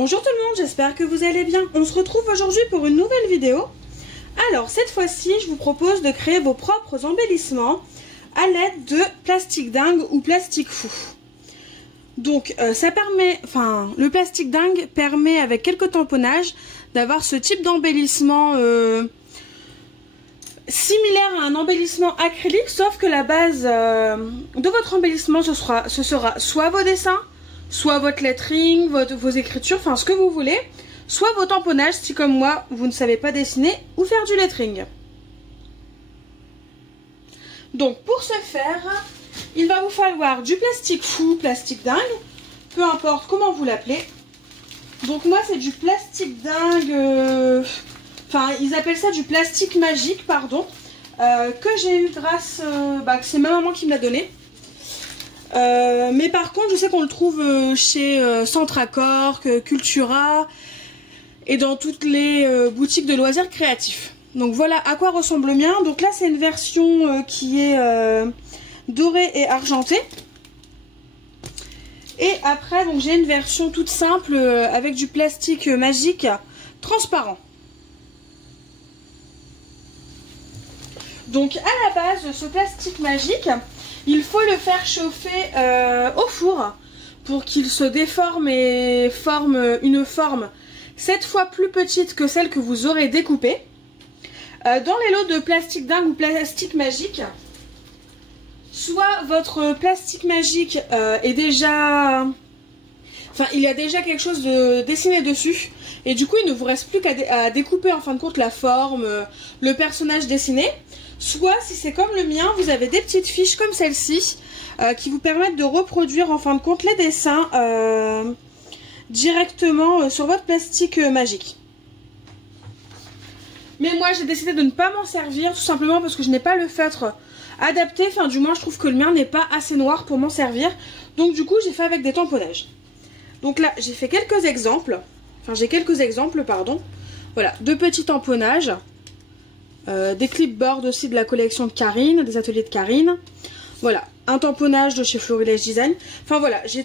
Bonjour tout le monde, j'espère que vous allez bien. On se retrouve aujourd'hui pour une nouvelle vidéo. Alors cette fois-ci, je vous propose de créer vos propres embellissements à l'aide de plastique dingue ou plastique fou. Donc le plastique dingue permet avec quelques tamponnages d'avoir ce type d'embellissement similaire à un embellissement acrylique, sauf que la base de votre embellissement ce sera soit vos dessins, soit votre lettering, vos écritures, enfin ce que vous voulez, soit vos tamponnages si comme moi vous ne savez pas dessiner ou faire du lettering. Donc pour ce faire, il va vous falloir du plastique fou, plastique dingue, peu importe comment vous l'appelez. Donc moi c'est du plastique dingue, enfin ils appellent ça du plastique magique, pardon, que j'ai eu grâce, que c'est ma maman qui me l'a donné. Mais par contre je sais qu'on le trouve chez Centracor, Cultura et dans toutes les boutiques de loisirs créatifs. Donc voilà à quoi ressemble le mien. Donc là c'est une version qui est dorée et argentée. Et après donc j'ai une version toute simple avec du plastique magique transparent. Donc à la base ce plastique magique, il faut le faire chauffer au four pour qu'il se déforme et forme une forme 7 fois plus petite que celle que vous aurez découpée. Dans les lots de plastique dingue ou plastique magique, soit votre plastique magique est déjà... Enfin, il y a déjà quelque chose de dessiné dessus et du coup il ne vous reste plus qu'à découper en fin de compte la forme, le personnage dessiné. Soit si c'est comme le mien, vous avez des petites fiches comme celle-ci qui vous permettent de reproduire en fin de compte les dessins directement sur votre plastique magique. Mais moi j'ai décidé de ne pas m'en servir tout simplement parce que je n'ai pas le feutre adapté, enfin du moins je trouve que le mien n'est pas assez noir pour m'en servir. Donc du coup j'ai fait avec des tamponnages. Donc là j'ai fait quelques exemples, pardon. Voilà, deux petits tamponnages. Des clipboards aussi de la collection de Karine, des ateliers de Karine. Voilà, un tamponnage de chez Florilège Design. Enfin voilà, j'ai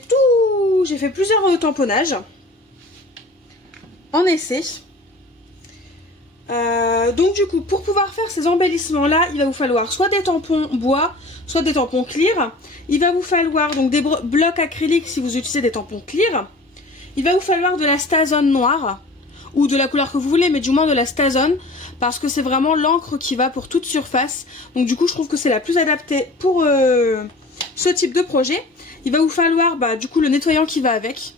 fait plusieurs tamponnages en essai. Donc du coup, pour pouvoir faire ces embellissements là, il va vous falloir soit des tampons bois, soit des tampons clear. Il va vous falloir donc des blocs acryliques si vous utilisez des tampons clear. Il va vous falloir de la Stazone noire, ou de la couleur que vous voulez, mais du moins de la Stazone, parce que c'est vraiment l'encre qui va pour toute surface. Donc du coup je trouve que c'est la plus adaptée pour ce type de projet. Il va vous falloir du coup le nettoyant qui va avec.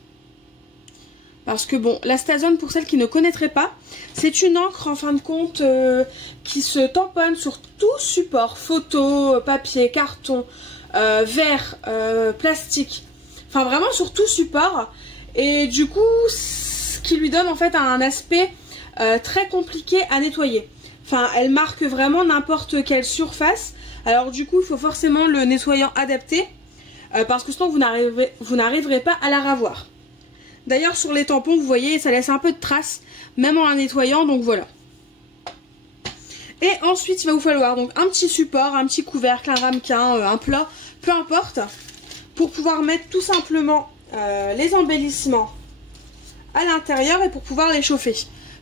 Parce que bon, la Stazone, pour celles qui ne connaîtraient pas, c'est une encre en fin de compte qui se tamponne sur tout support, photo, papier, carton, verre, plastique, enfin vraiment sur tout support. Et du coup, ce qui lui donne en fait un aspect très compliqué à nettoyer. Enfin, elle marque vraiment n'importe quelle surface. Alors du coup, il faut forcément le nettoyant adapté parce que sinon vous n'arriverez pas à la ravoir. D'ailleurs sur les tampons, vous voyez, ça laisse un peu de traces, même en la nettoyant, donc voilà. Et ensuite, il va vous falloir donc un petit support, un petit couvercle, un ramequin, un plat, peu importe, pour pouvoir mettre tout simplement les embellissements à l'intérieur et pour pouvoir les chauffer.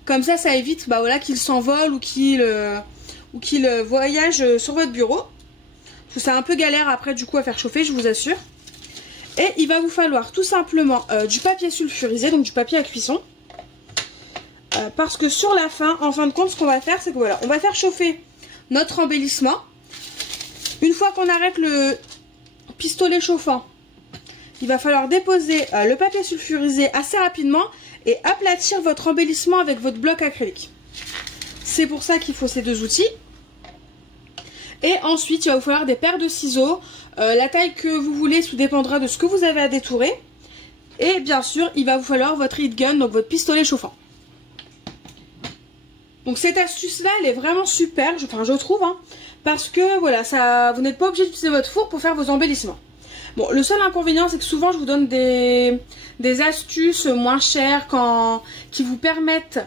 Comme ça, ça évite qu'ils s'envolent ou qu'ils voyagent sur votre bureau. Parce que c'est un peu galère après du coup à faire chauffer, je vous assure. Et il va vous falloir tout simplement du papier sulfurisé, donc du papier à cuisson. Parce que sur la fin, en fin de compte, ce qu'on va faire, c'est que voilà, on va faire chauffer notre embellissement. Une fois qu'on arrête le pistolet chauffant, il va falloir déposer le papier sulfurisé assez rapidement et aplatir votre embellissement avec votre bloc acrylique. C'est pour ça qu'il faut ces deux outils. Et ensuite, il va vous falloir des paires de ciseaux. La taille que vous voulez, tout dépendra de ce que vous avez à détourer. Et bien sûr, il va vous falloir votre heat gun, donc votre pistolet chauffant. Donc cette astuce-là, elle est vraiment super, je trouve, parce que voilà, vous n'êtes pas obligé d'utiliser votre four pour faire vos embellissements. Bon, le seul inconvénient, c'est que souvent, je vous donne des astuces moins chères qui vous permettent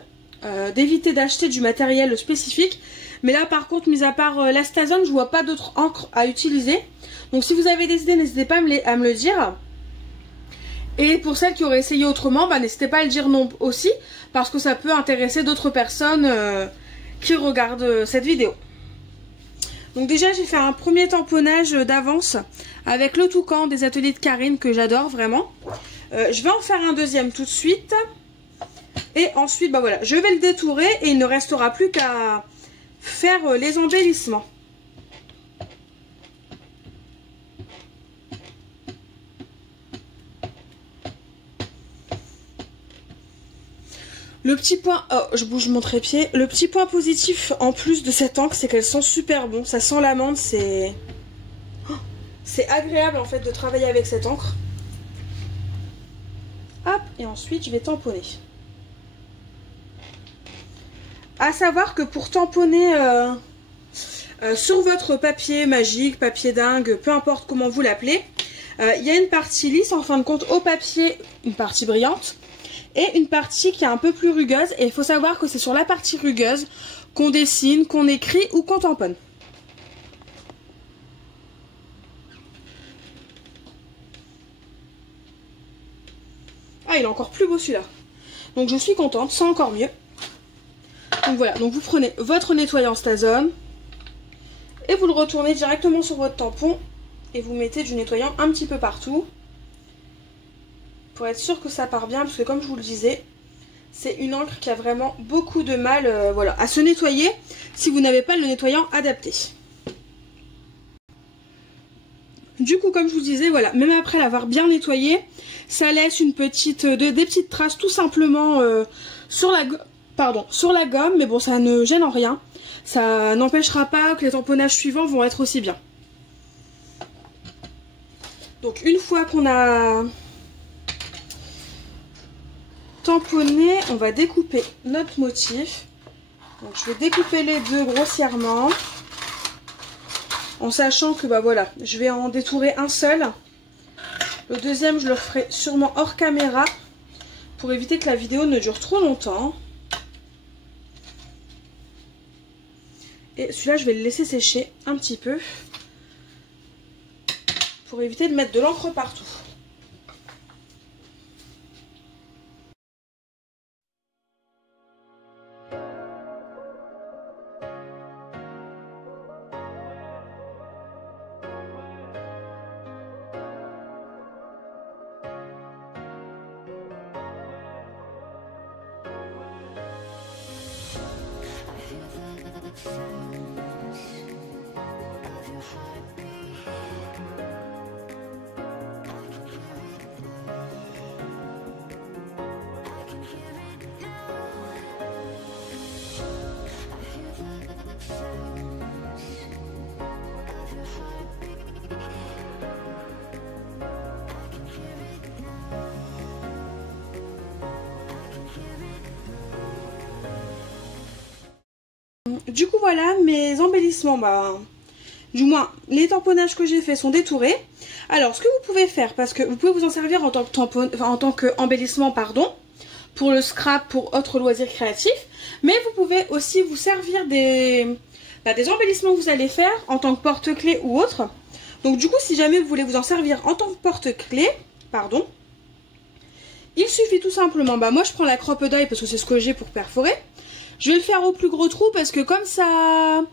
d'éviter d'acheter du matériel spécifique. Mais là, par contre, mis à part la Stazone, je vois pas d'autres encres à utiliser. Donc si vous avez des idées, n'hésitez pas à me le dire. Et pour celles qui auraient essayé autrement, bah, n'hésitez pas à le dire non aussi, parce que ça peut intéresser d'autres personnes qui regardent cette vidéo. Donc déjà j'ai fait un premier tamponnage d'avance avec le toucan des ateliers de Karine que j'adore vraiment. Je vais en faire un deuxième tout de suite. Et ensuite bah voilà, je vais le détourer et il ne restera plus qu'à faire les embellissements. Le petit point, oh je bouge mon trépied, le petit point positif en plus de cette encre c'est qu'elle sent super bon, ça sent l'amande, c'est agréable en fait de travailler avec cette encre. Hop, et ensuite je vais tamponner. À savoir que pour tamponner sur votre papier magique, papier dingue, peu importe comment vous l'appelez, il y a une partie lisse en fin de compte au papier, une partie brillante. Et une partie qui est un peu plus rugueuse. Et il faut savoir que c'est sur la partie rugueuse qu'on dessine, qu'on écrit ou qu'on tamponne. Ah, il est encore plus beau celui-là. Donc je suis contente, c'est encore mieux. Donc voilà, donc vous prenez votre nettoyant Stazone. Et vous le retournez directement sur votre tampon. Et vous mettez du nettoyant un petit peu partout. Pour être sûr que ça part bien, parce que comme je vous le disais, c'est une encre qui a vraiment beaucoup de mal voilà, à se nettoyer si vous n'avez pas le nettoyant adapté. Du coup, comme je vous disais, voilà, même après l'avoir bien nettoyé, ça laisse une petite, des petites traces tout simplement sur la gomme, mais bon, ça ne gêne en rien. Ça n'empêchera pas que les tamponnages suivants vont être aussi bien. Donc une fois qu'on a tamponner, on va découper notre motif. Donc je vais découper les deux grossièrement en sachant que bah voilà, je vais en détourer un seul. Le deuxième je le ferai sûrement hors caméra pour éviter que la vidéo ne dure trop longtemps. Et celui-là je vais le laisser sécher un petit peu pour éviter de mettre de l'encre partout. Du coup voilà, mes embellissements, bah, du moins les tamponnages que j'ai fait sont détourés. Alors ce que vous pouvez faire, parce que vous pouvez vous en servir en tant que embellissement, pardon, pour le scrap, pour autres loisirs créatifs, mais vous pouvez aussi vous servir des embellissements que vous allez faire en tant que porte-clés ou autre. Donc du coup si jamais vous voulez vous en servir en tant que porte-clés, pardon, il suffit tout simplement, bah moi je prends la croppe d'œil parce que c'est ce que j'ai pour perforer. Je vais le faire au plus gros trou parce que comme ça,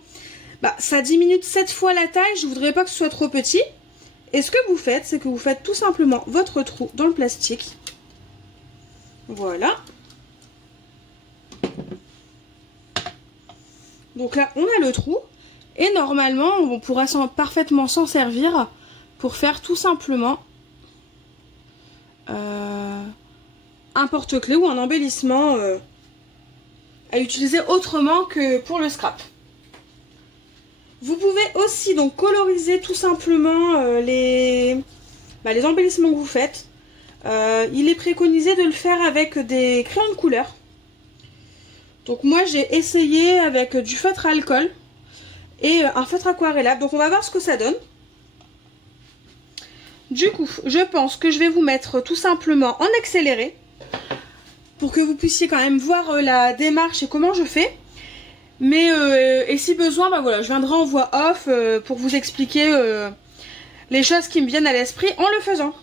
ça diminue de 7 fois la taille, je voudrais pas que ce soit trop petit. Et ce que vous faites, c'est que vous faites tout simplement votre trou dans le plastique. Voilà. Donc là, on a le trou. Et normalement, on pourra parfaitement s'en servir pour faire tout simplement un porte-clés ou un embellissement à utiliser autrement que pour le scrap. Vous pouvez aussi donc coloriser tout simplement les embellissements que vous faites. Il est préconisé de le faire avec des crayons de couleur. Donc moi j'ai essayé avec du feutre à alcool et un feutre aquarellable. Donc on va voir ce que ça donne. Du coup, je pense que je vais vous mettre tout simplement en accéléré pour que vous puissiez quand même voir la démarche et comment je fais. Mais et si besoin, voilà, je viendrai en voix off pour vous expliquer les choses qui me viennent à l'esprit en le faisant.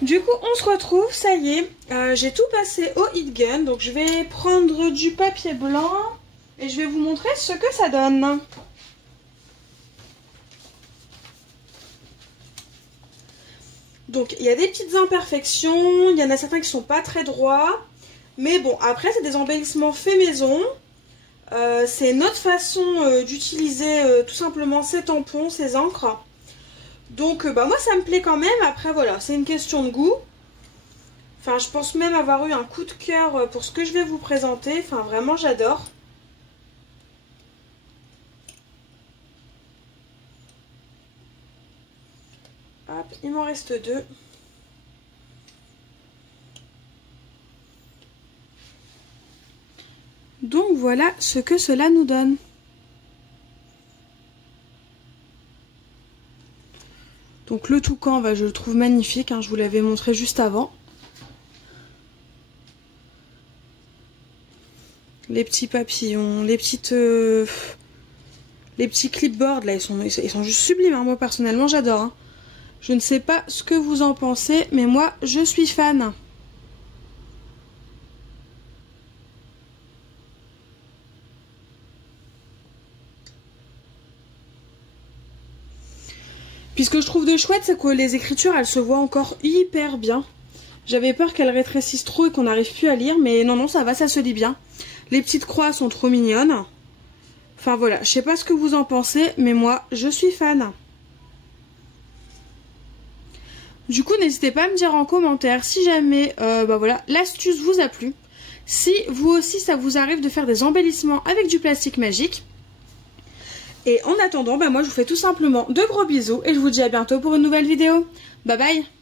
Du coup, on se retrouve, ça y est, j'ai tout passé au heat gun, donc je vais prendre du papier blanc et je vais vous montrer ce que ça donne. Donc, il y a des petites imperfections, il y en a certains qui sont pas très droits, mais bon, après, c'est des embellissements faits maison. C'est notre façon d'utiliser tout simplement ces tampons, ces encres. Donc moi ça me plaît quand même, après voilà, c'est une question de goût. Enfin je pense même avoir eu un coup de cœur pour ce que je vais vous présenter, enfin vraiment j'adore. Hop, il m'en reste 2. Donc voilà ce que cela nous donne. Donc le toucan, je le trouve magnifique, hein, je vous l'avais montré juste avant. Les petits papillons, les petits clipboards, là, ils sont juste sublimes, hein. Moi personnellement j'adore. Hein. Je ne sais pas ce que vous en pensez, mais moi je suis fan. Puis ce que je trouve de chouette, c'est que les écritures, elles se voient encore hyper bien. J'avais peur qu'elles rétrécissent trop et qu'on n'arrive plus à lire, mais non, non, ça va, ça se lit bien. Les petites croix sont trop mignonnes. Enfin voilà, je sais pas ce que vous en pensez, mais moi, je suis fan. Du coup, n'hésitez pas à me dire en commentaire si jamais voilà, l'astuce vous a plu. Si vous aussi, ça vous arrive de faire des embellissements avec du plastique magique. Et en attendant, moi je vous fais tout simplement de gros bisous et je vous dis à bientôt pour une nouvelle vidéo. Bye bye!